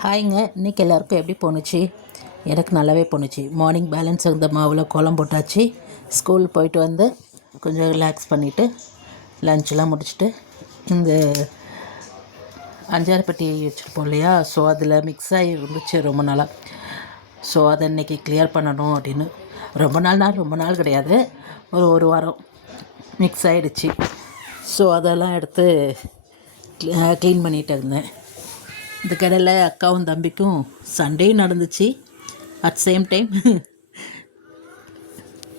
ஹாய்ங்க. இன்றைக்கி எல்லாருக்கும் எப்படி போணுச்சு? எனக்கு நல்லாவே போணுச்சு. மார்னிங் பேலன்ஸ் இருந்த மாவில் கோலம் போட்டாச்சு. ஸ்கூல் போயிட்டு வந்து கொஞ்சம் ரிலாக்ஸ் பண்ணிவிட்டு லஞ்செலாம் முடிச்சுட்டு இந்த அஞ்சாறு பெட்டி வச்சுருப்போம் இல்லையா, ஸோ அதில் மிக்ஸ் ஆகி இருந்துச்சு ரொம்ப நாளாக. ஸோ அதை இன்றைக்கி கிளியர் பண்ணணும் அப்படின்னு ரொம்ப நாள் கிடையாது, ஒரு வாரம் மிக்ஸ் ஆகிடுச்சு. ஸோ அதெல்லாம் எடுத்து க்ளீன் பண்ணிகிட்டு இருந்தேன். இந்த கடையில் அக்காவும் தம்பிக்கும் சண்டையும் நடந்துச்சு. அட் சேம் டைம்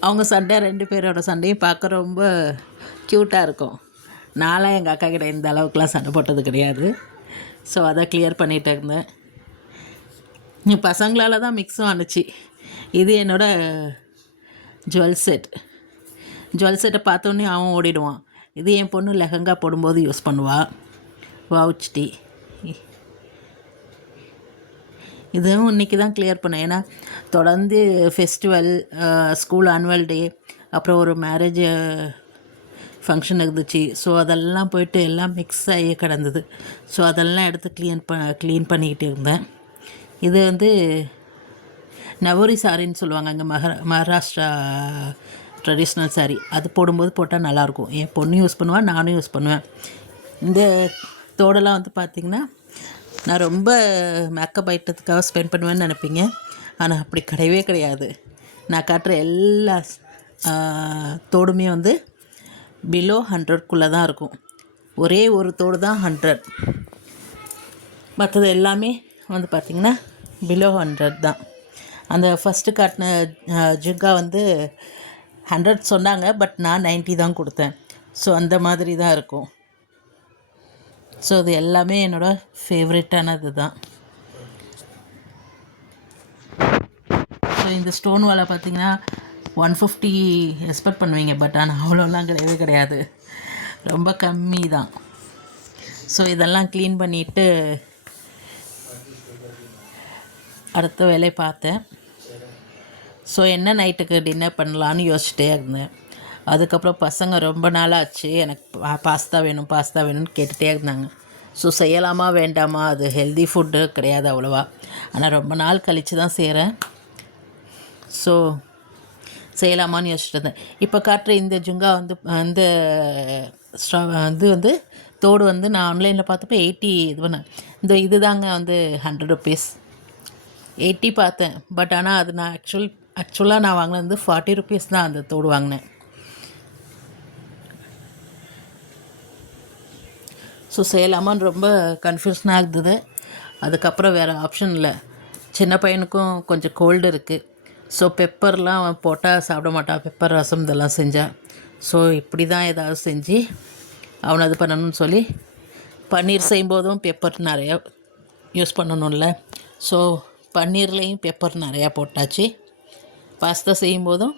அவங்க சண்டை, ரெண்டு பேரோட சண்டையும் பார்க்க ரொம்ப க்யூட்டாக இருக்கும். நான்லாம் எங்கள் அக்கா கிட்ட இந்த அளவுக்குலாம் சண்டை போட்டது கிடையாது. ஸோ அதை கிளியர் பண்ணிகிட்டு இருந்தேன். பசங்களால் தான் மிக்ஸும் ஆணுச்சு. இது என்னோடய ஜுவல் செட்டை பார்த்தோன்னே அவன் ஓடிடுவான். இது என் பொண்ணு லெஹங்கா போடும்போது யூஸ் பண்ணுவாள். வவுச்டி இதுவும் இன்றைக்கி தான் கிளியர் பண்ணேன். ஏன்னா தொடர்ந்து ஃபெஸ்டிவல், ஸ்கூல் ஆனுவல் டே, அப்புறம் ஒரு மேரேஜ் ஃபங்க்ஷன் இருந்துச்சு. ஸோ அதெல்லாம் போயிட்டு எல்லாம் மிக்ஸ் ஆகி கிடந்தது. ஸோ அதெல்லாம் எடுத்து க்ளீன் பண்ணிக்கிட்டு இருந்தேன். இது வந்து நவோரி சாரின்னு சொல்லுவாங்க, அங்கே மகாராஷ்டிரா ட்ரெடிஷ்னல் சாரீ. அது போடும்போது போட்டால் நல்லாயிருக்கும். என் பொண்ணு யூஸ் பண்ணுவேன், நானும் யூஸ் பண்ணுவேன். இந்த தோடெல்லாம் வந்து பார்த்திங்கன்னா நான் ரொம்ப மேக்கப் ஐட்டத்துக்காக ஸ்பெண்ட் பண்ணுவேன்னு நினைப்பீங்க. ஆனால் அப்படி கிடையவே கிடையாது. நான் காட்டுற எல்லா தோடுமே வந்து பிலோ 100க்குள்ளே தான் இருக்கும். ஒரே ஒரு தோடு தான் 100. மற்றது எல்லாமே வந்து பார்த்திங்கன்னா பிலோ 100 தான். அந்த ஃபஸ்ட்டு காட்டின ஜிங்கா வந்து 100 சொன்னாங்க, பட் நான் 90 தான் கொடுத்தேன். ஸோ அந்த மாதிரி தான் இருக்கும். ஸோ இது எல்லாமே என்னோடய ஃபேவரட்டானது தான். ஸோ இந்த ஸ்டோன் வாலை பார்த்திங்கன்னா 150 எக்ஸ்பெக்ட் பண்ணுவீங்க, பட் ஆனால் அவ்வளோலாம் கிடையவே கிடையாது, ரொம்ப கம்மி தான். ஸோ இதெல்லாம் க்ளீன் பண்ணிவிட்டு அடுத்த வேலையை பார்த்தேன். ஸோ என்ன நைட்டுக்கு டின்னர் பண்ணலான்னு யோசிச்சுட்டே இருந்தேன். அதுக்கப்புறம் பசங்க ரொம்ப நாளாச்சு எனக்கு பாஸ்தா வேணும்னு கேட்டுகிட்டே இருந்தாங்க. ஸோ செய்யலாமா வேண்டாமா, அது ஹெல்தி ஃபுட்டு கிடையாது அவ்வளோவா, ஆனால் ரொம்ப நாள் கழித்து தான் செய்கிறேன். ஸோ செய்யலாமான்னு யோசிச்சுட்டு இருந்தேன். இப்போ காட்டுற இந்த ஜுங்கா வந்து இந்த வந்து தோடு வந்து நான் ஆன்லைனில் பார்த்தப்போ 80 இது பண்ணேன். இது தாங்க வந்து 100 ருபீஸ். 80 பார்த்தேன், பட் ஆனால் அது நான் ஆக்சுவலாக நான் வாங்கினது வந்து 40 ருபீஸ் தான் அந்த தோடு வாங்கினேன். ஸோ செய்யலாமான்னு ரொம்ப கன்ஃபியூஷனாக இருந்தது. அதுக்கப்புறம் வேறு ஆப்ஷன் இல்லை. சின்ன பையனுக்கும் கொஞ்சம் கோல்டு இருக்குது. ஸோ பெப்பர்லாம் போட்டால் சாப்பிட மாட்டான், பெப்பர் ரசம் இதெல்லாம் செஞ்சேன். ஸோ இப்படி தான் ஏதாவது செஞ்சு அவனை இது பண்ணணும்னு சொல்லி, பன்னீர் செய்யும்போதும் பெப்பர் நிறையா யூஸ் பண்ணணும்ல, ஸோ பன்னீர்லேயும் பெப்பர் நிறையா போட்டாச்சு. பாஸ்தா செய்யும்போதும்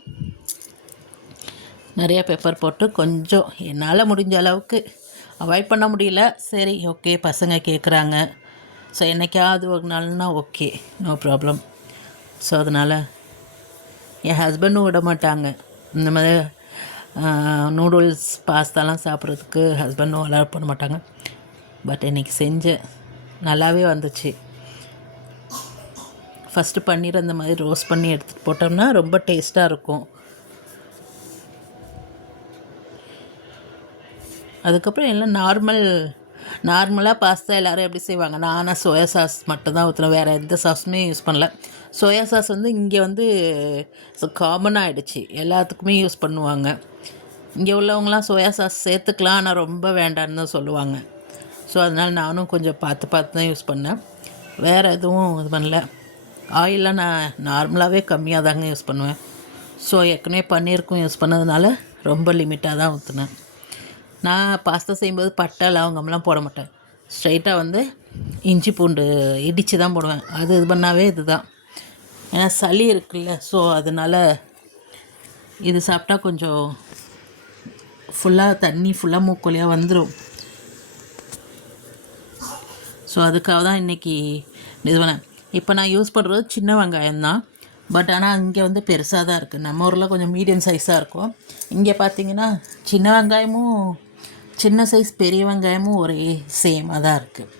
நிறையா பெப்பர் போட்டு கொஞ்சம் என்னால் முடிஞ்ச அளவுக்கு அவாய்ட் பண்ண முடியல. சரி, ஓகே, பசங்க கேட்குறாங்க. ஸோ என்றைக்காவது ஒரு நாள்னா ஓகே, நோ ப்ராப்ளம். ஸோ அதனால் என் ஹஸ்பண்டும் விட மாட்டாங்க. இந்த மாதிரி நூடுல்ஸ் பாஸ்தாலாம் சாப்பிட்றதுக்கு ஹஸ்பண்டும் அலோவ் பண்ண மாட்டாங்க. பட் இன்றைக்கி செஞ்சேன், நல்லாவே வந்துச்சு. ஃபஸ்ட்டு பன்னீர் அந்த மாதிரி ரோஸ்ட் பண்ணி எடுத்துகிட்டு போட்டோம்னா ரொம்ப டேஸ்ட்டாக இருக்கும். அதுக்கப்புறம் எல்லாம் நார்மலாக பாஸ்தா எல்லோரும் எப்படி செய்வாங்க, ஆனால் சோயா சாஸ் மட்டும்தான் ஊற்றுறேன், வேறு எந்த சாஸுமே யூஸ் பண்ணல. சோயா சாஸ் வந்து இங்கே வந்து காமனாக ஆகிடுச்சு, எல்லாத்துக்குமே யூஸ் பண்ணுவாங்க. இங்கே உள்ளவங்களாம் சோயா சாஸ் சேர்த்துக்கலாம், ஆனால் ரொம்ப வேண்டான்னு தான் சொல்லுவாங்க. ஸோ அதனால் நானும் கொஞ்சம் பார்த்து தான் யூஸ் பண்ணேன். வேறு எதுவும் இது பண்ணல. ஆயிலெலாம் நான் நார்மலாகவே கம்மியாக தாங்க யூஸ் பண்ணுவேன். ஸோ ஏற்கனவே பன்னீருக்கும் யூஸ் பண்ணதுனால ரொம்ப லிமிட்டாக தான் ஊற்றுனேன். நான் பாஸ்தா செய்யும்போது பட்டை லவங்கம்லாம் போட மாட்டேன். ஸ்ட்ரைட்டாக வந்து இஞ்சி பூண்டு இடித்து தான் போடுவேன். அது இது பண்ணாவே இது தான், ஏன்னா சளி இருக்குல்ல. ஸோ அதனால் இது சாப்பிட்டா கொஞ்சம் தண்ணி ஃபுல்லாக மூக்கொலியாக வந்துடும். ஸோ அதுக்காக தான் இன்றைக்கி இது பண்ணேன். இப்போ நான் யூஸ் பண்ணுறது சின்ன வெங்காயம் தான், பட் ஆனால் இங்கே வந்து பெருசாக தான் இருக்குது. நம்ம ஊரில் கொஞ்சம் மீடியம் சைஸாக இருக்கும். இங்கே பார்த்திங்கன்னா சின்ன வெங்காயமும் சின்ன சைஸ் பெரிய வெங்காயமும் ஒரே சேமாக தான் இருக்குது.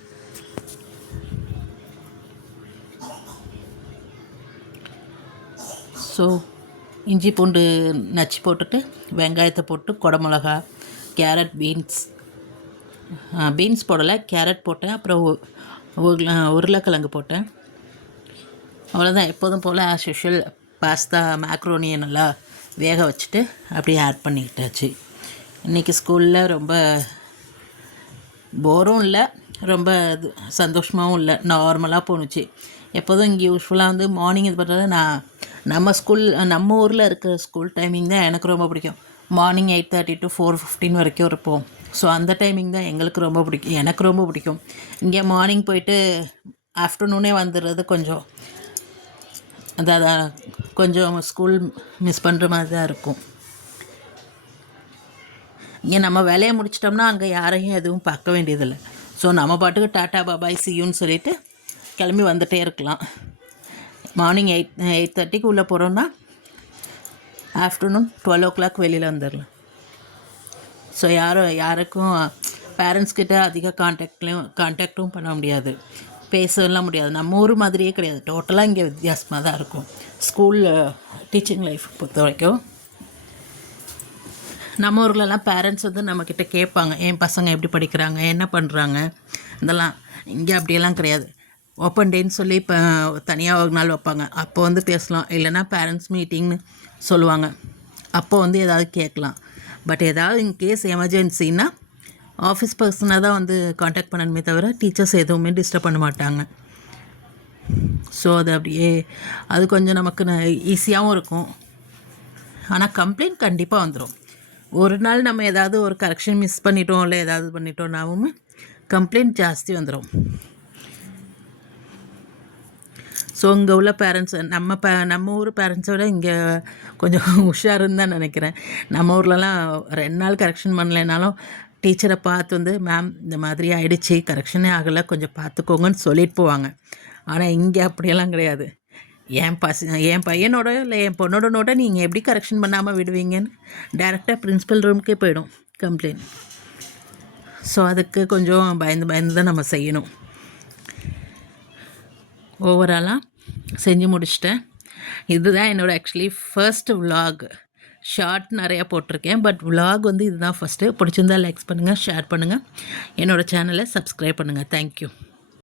ஸோ இஞ்சி பூண்டு நச்சு போட்டுட்டு வெங்காயத்தை போட்டு குடமிளகா, கேரட், பீன்ஸ் போடலை, கேரட் போட்டேன். அப்புறம் உருளைக்கிழங்கு போட்டேன். அவ்வளோதான். எப்போதும் போல் ஆஸ் யூஷுவல் பாஸ்தா மேக்ரோனியை நல்லா வேக வச்சுட்டு அப்படியே ஆட் பண்ணிக்கிட்டாச்சு. இன்றைக்கி ஸ்கூலில் ரொம்ப போரும் இல்லை, ரொம்ப சந்தோஷமாகவும் இல்லை, நார்மலாக போணுச்சு. எப்போதும் இங்கே யூஸ்ஃபுல்லாக வந்து மார்னிங் இது பண்ணுறது நம்ம ஊரில் இருக்கிற ஸ்கூல் டைமிங் தான் எனக்கு ரொம்ப பிடிக்கும். மார்னிங் 8:30 to 4:15 வரைக்கும் இருப்போம். ஸோ அந்த டைமிங் தான் எனக்கு ரொம்ப பிடிக்கும். இங்கே மார்னிங் போயிட்டு ஆஃப்டர்நூனே வந்துடுறது கொஞ்சம் ஸ்கூல் மிஸ் பண்ணுற மாதிரி தான் இருக்கும். இங்கே நம்ம வேலையை முடிச்சிட்டோம்னா அங்கே யாரையும் எதுவும் பார்க்க வேண்டியதில்லை. ஸோ நம்ம பாட்டுக்கு டாட்டா பாபாய் சியூன்னு சொல்லிவிட்டு கிளம்பி வந்துகிட்டே இருக்கலாம். மார்னிங் 8:30 உள்ளே போகிறோன்னா ஆஃப்டர்நூன் 12 o'clock வெளியில் வந்துடலாம். ஸோ யாருக்கும் பேரண்ட்ஸ்கிட்ட அதிக கான்டாக்டும் பண்ண முடியாது, பேசலாம் முடியாது. நம்ம ஊர் மாதிரியே கிடையாது, டோட்டலாக இங்கே வித்தியாசமாக தான் இருக்கும் ஸ்கூல் டீச்சிங் லைஃப் பொறுத்த வரைக்கும். நம்ம ஊர்லலாம் பேரண்ட்ஸ் வந்து நம்மக்கிட்ட கேட்பாங்க, என் பசங்க எப்படி படிக்கிறாங்க, என்ன பண்ணுறாங்க, இதெல்லாம். இங்கே அப்படியெல்லாம் கிடையாது. ஓப்பன் டேன்னு சொல்லி இப்போ தனியாக ஒரு நாள் வைப்பாங்க, அப்போ வந்து பேசலாம். இல்லைனா பேரண்ட்ஸ் மீட்டிங்னு சொல்லுவாங்க, அப்போ வந்து ஏதாவது கேட்கலாம். பட் ஏதாவது இன்கேஸ் எமர்ஜென்சின்னா ஆஃபீஸ் பர்சனாக தான் வந்து காண்டாக்ட் பண்ணணுமே தவிர டீச்சர்ஸ் எதுவுமே டிஸ்டர்ப் பண்ண மாட்டாங்க. ஸோ அது கொஞ்சம் நமக்கு ஈஸியாகவும் இருக்கும். ஆனால் கம்ப்ளைண்ட் கண்டிப்பாக வந்துடும். ஒரு நாள் நம்ம ஏதாவது ஒரு கரெக்ஷன் மிஸ் பண்ணிட்டோம், இல்லை ஏதாவது பண்ணிட்டோம்னாவும் கம்ப்ளைண்ட் ஜாஸ்தி வந்துடும். ஸோ இங்கே உள்ள பேரண்ட்ஸ் நம்ம ஊர் பேரண்ட்ஸை விட இங்கே கொஞ்சம் உஷாருன்னு தான் நினைக்கிறேன். நம்ம ஊர்லலாம் 2 நாள் கரெக்ஷன் பண்ணலைனாலும் டீச்சரை பார்த்து வந்து மேம் இந்த மாதிரி ஆகிடுச்சி, கரெக்ஷனே ஆகலை, கொஞ்சம் பார்த்துக்கோங்கன்னு சொல்லிட்டு போவாங்க. ஆனால் இங்கே அப்படியெல்லாம் கிடையாது. என் பையனோட இல்லை என் பொண்ணோட நோட்டை நீங்கள் எப்படி கரெக்ஷன் பண்ணாமல் விடுவீங்கன்னு டைரெக்டாக பிரின்ஸிபல் ரூமுக்கே போயிடும் கம்ப்ளைண்ட். ஸோ அதுக்கு கொஞ்சம் பயந்து தான் நம்ம செய்யணும். ஓவராலாக செஞ்சு முடிச்சிட்டேன். இதுதான் என்னோடய ஆக்சுவலி ஃபர்ஸ்ட் விலாக். ஷார்ட் நிறையா போட்டிருக்கேன், பட் விலாக் வந்து இதுதான் ஃபஸ்ட்டு. பிடிச்சிருந்தால் லைக்ஸ் பண்ணுங்கள், ஷேர் பண்ணுங்கள், என்னோடய சேனலை சப்ஸ்கிரைப் பண்ணுங்கள். தேங்க்யூ.